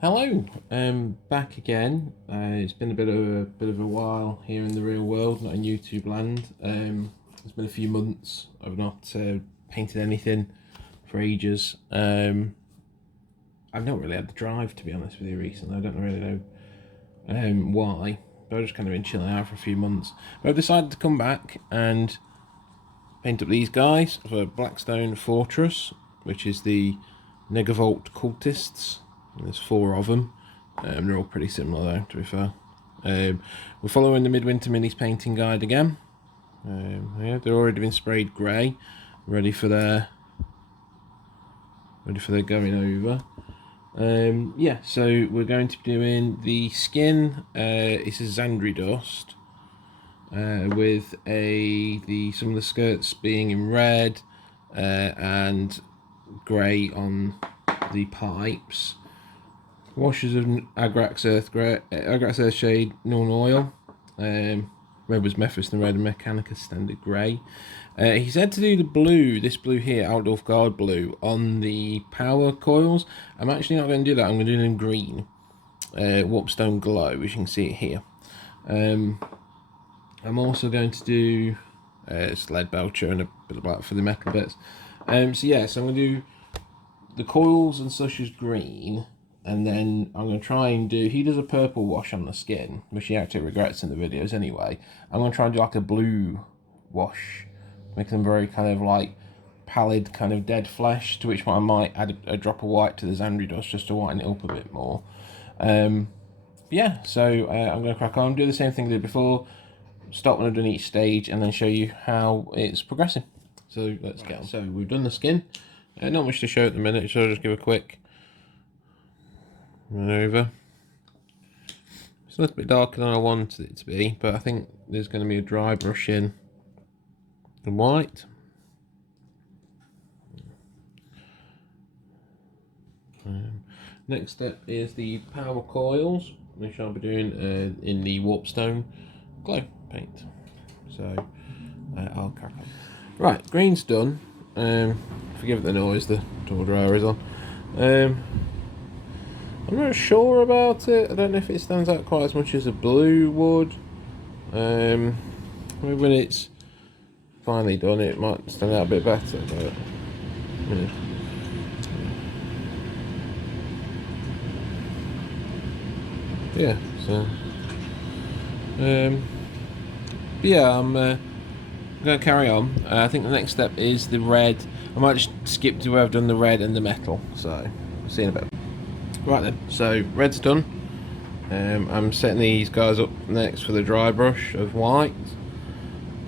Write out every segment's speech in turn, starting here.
Hello, back again. It's been a bit of a while here in the real world, not in YouTube land. It's been a few months. I've not painted anything for ages. I've not really had the drive, to be honest with you, recently. I don't really know why, but I've just kind of been chilling out for a few months. But I've decided to come back and paint up these guys for Blackstone Fortress, which is the Negavolt Cultists. There's 4 of them. They're all pretty similar though, to be fair. We're following the Midwinter Minis painting guide again. Yeah, they've already been sprayed grey, ready for their going over. Yeah, so we're going to be doing the skin. It's a Xandri dust, with some of the skirts being in red and grey on the pipes. Washes of Agrax Earth Shade Norn Oil. Red was Mephiston Red and Mechanicus Standard Grey. He said to do the blue, this blue here, Outdoor Guard blue, on the power coils. I'm actually not going to do that. I'm going to do it in green. Warpstone Glow, as you can see it here. I'm also going to do Lead Belcher and a bit of black for the metal bits. So I'm going to do the coils and such as green. And then I'm going to try and do, he does a purple wash on the skin, which he actually regrets in the videos anyway. I'm going to try and do like a blue wash, make them very kind of like pallid, kind of dead flesh, to which I might add a drop of white to the Xandri dust just to whiten it up a bit more. Yeah, so I'm going to crack on, do the same thing I did before, stop when I've done each stage, and then show you how it's progressing. So let's get on. So we've done the skin, not much to show at the minute, so I'll just give a quick run over. It's a little bit darker than I wanted it to be, but I think there's going to be a dry brush in the white. Next step is the power coils, which I'll be doing in the Warpstone Glow paint. So I'll crack on. Right, green's done. Forgive the noise, the door dryer is on. I'm not sure about it. I don't know if it stands out quite as much as a blue would. Maybe when it's finally done it might stand out a bit better, but yeah, so yeah, I'm going to carry on. I think the next step is the red. I might just skip to where I've done the red and the metal, so see you in a bit. Right then, so red's done. I'm setting these guys up next for the dry brush of white.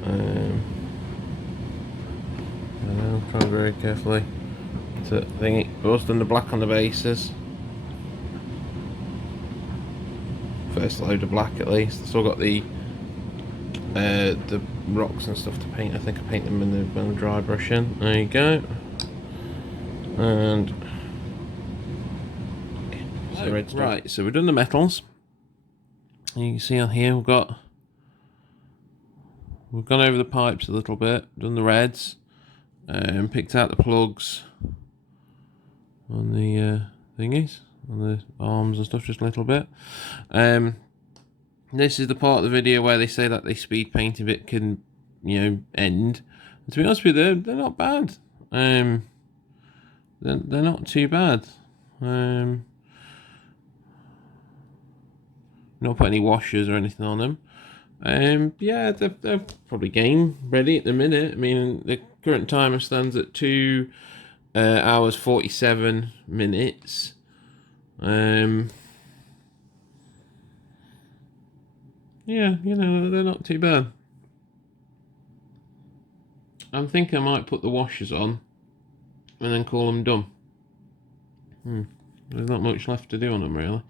I'm trying very carefully to think it. I've also done the black on the bases. First load of black at least. Still got the rocks and stuff to paint. I think I paint them in the dry brush in. There you go. And so right, so we've done the metals. You can see on here we've gone over the pipes a little bit, done the reds, and picked out the plugs on the thingies, on the arms and stuff, just a little bit. This is the part of the video where they say that the speed painting bit can, end. And to be honest with you, they're not bad. They're not too bad. Not put any washers or anything on them. Yeah, they're probably game ready at the minute. I mean, the current timer stands at 2 hours 47 minutes. Yeah, they're not too bad. I'm thinking I might put the washers on and then call them done. There's not much left to do on them really.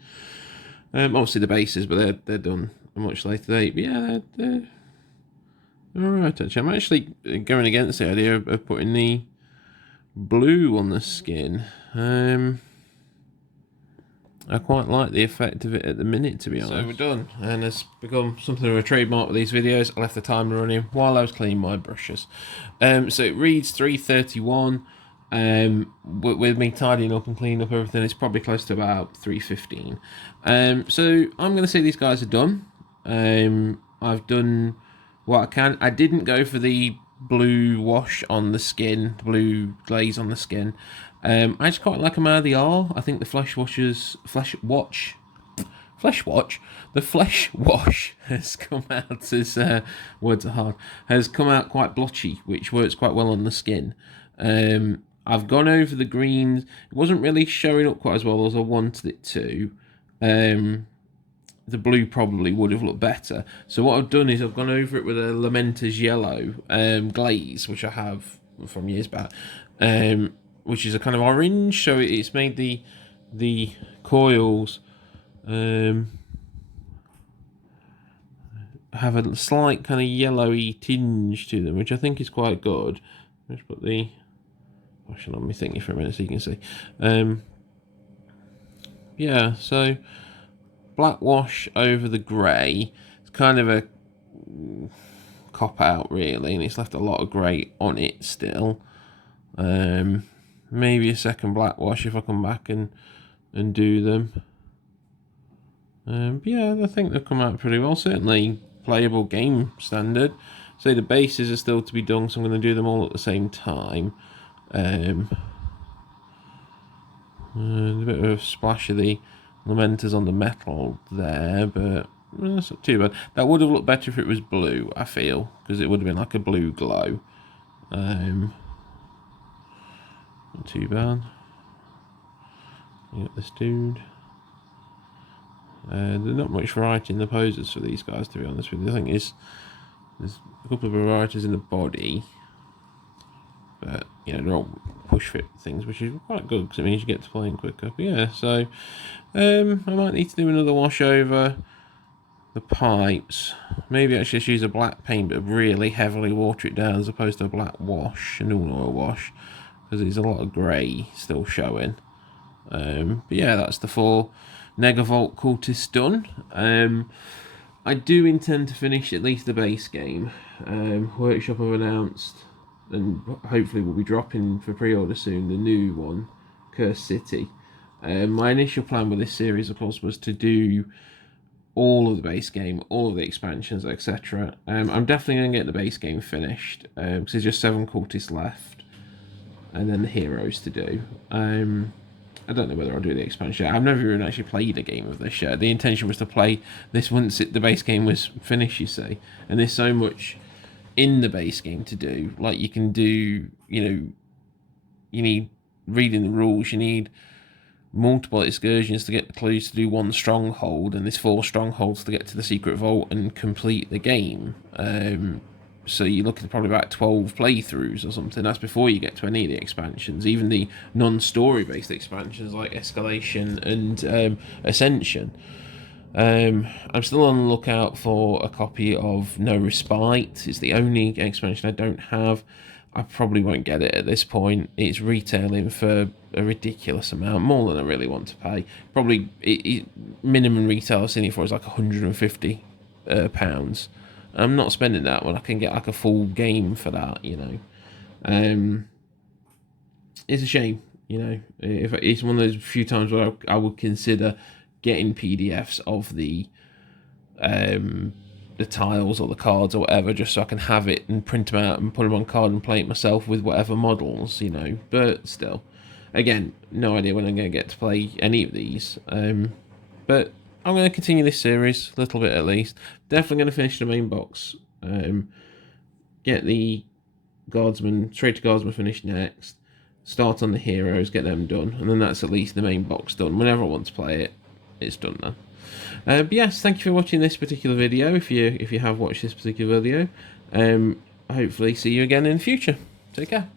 Obviously the bases, but they're done a much later date. But yeah, they're alright actually. I'm actually going against the idea of putting the blue on the skin. I quite like the effect of it at the minute, to be honest. So we're done, and it's become something of a trademark with these videos. I left the timer running while I was cleaning my brushes. So it reads 3:31. With me tidying up and cleaning up everything, it's probably close to about 3:15. So I'm going to say these guys are done. I've done what I can. I didn't go for the blue wash on the skin, blue glaze on the skin. I just quite like them out of the R. I think the Flesh Watch, the Flesh Wash has come out as words are hard. Has come out quite blotchy, which works quite well on the skin. I've gone over the greens. It wasn't really showing up quite as well as I wanted it to. The blue probably would have looked better. So what I've done is I've gone over it with a Lamenter's yellow glaze, which I have from years back, which is a kind of orange. So it's made the coils have a slight kind of yellowy tinge to them, which I think is quite good. Let's put the washing on me thingy for a minute so you can see. Yeah, so black wash over the grey. It's kind of a cop out really, and it's left a lot of grey on it still. Maybe a second black wash if I come back and do them. Yeah, I think they've come out pretty well. Certainly playable game standard. So the bases are still to be done, so I'm going to do them all at the same time. A bit of a splash of the Lamenters on the metal there, but that's not too bad. That would have looked better if it was blue, I feel, because it would have been like a blue glow. Not too bad. You got this dude. There's not much variety in the poses for these guys, to be honest with you. I think there's a couple of varieties in the body, but you know, they're all push fit things, which is quite good because it means you get to playing quicker. But yeah, so I might need to do another wash over the pipes. Maybe actually just use a black paint, but really heavily water it down as opposed to a black wash, a new oil wash, because there's a lot of grey still showing. But yeah, that's the 4 Negavolt Cultist done. I do intend to finish at least the base game. Workshop have announced, and hopefully we'll be dropping for pre-order soon, the new one, Cursed City. My initial plan with this series, of course, was to do all of the base game, all of the expansions, etc. I'm definitely going to get the base game finished, because there's just 7 cultists left, and then the heroes to do. I don't know whether I'll do the expansion. I've never even actually played a game of this yet. The intention was to play this once the base game was finished, you see. And there's so much in the base game to do. Like, you can do, you know, you need reading the rules, you need multiple excursions to get the clues to do 1 stronghold, and there's 4 strongholds to get to the secret vault and complete the game. So you're looking at probably about 12 playthroughs or something. That's before you get to any of the expansions, even the non-story based expansions like Escalation and Ascension. I'm still on the lookout for a copy of No Respite. It's the only expansion I don't have. I probably won't get it at this point. It's retailing for a ridiculous amount, more than I really want to pay. Probably minimum retail I've seen it for is like £150. I'm not spending that when I can get like a full game for that, you know. It's a shame, you know. If it's one of those few times where I would consider getting PDFs of the tiles or the cards or whatever, just so I can have it and print them out and put them on card and play it myself with whatever models, you know. But still, again, no idea when I'm going to get to play any of these. But I'm going to continue this series a little bit at least. Definitely going to finish the main box. Get the Guardsman, straight to Guardsman finished next. Start on the heroes, get them done, and then that's at least the main box done. Whenever I want to play it, it's done then. But yes, thank you for watching this particular video. If you have watched this particular video, hopefully see you again in the future. Take care.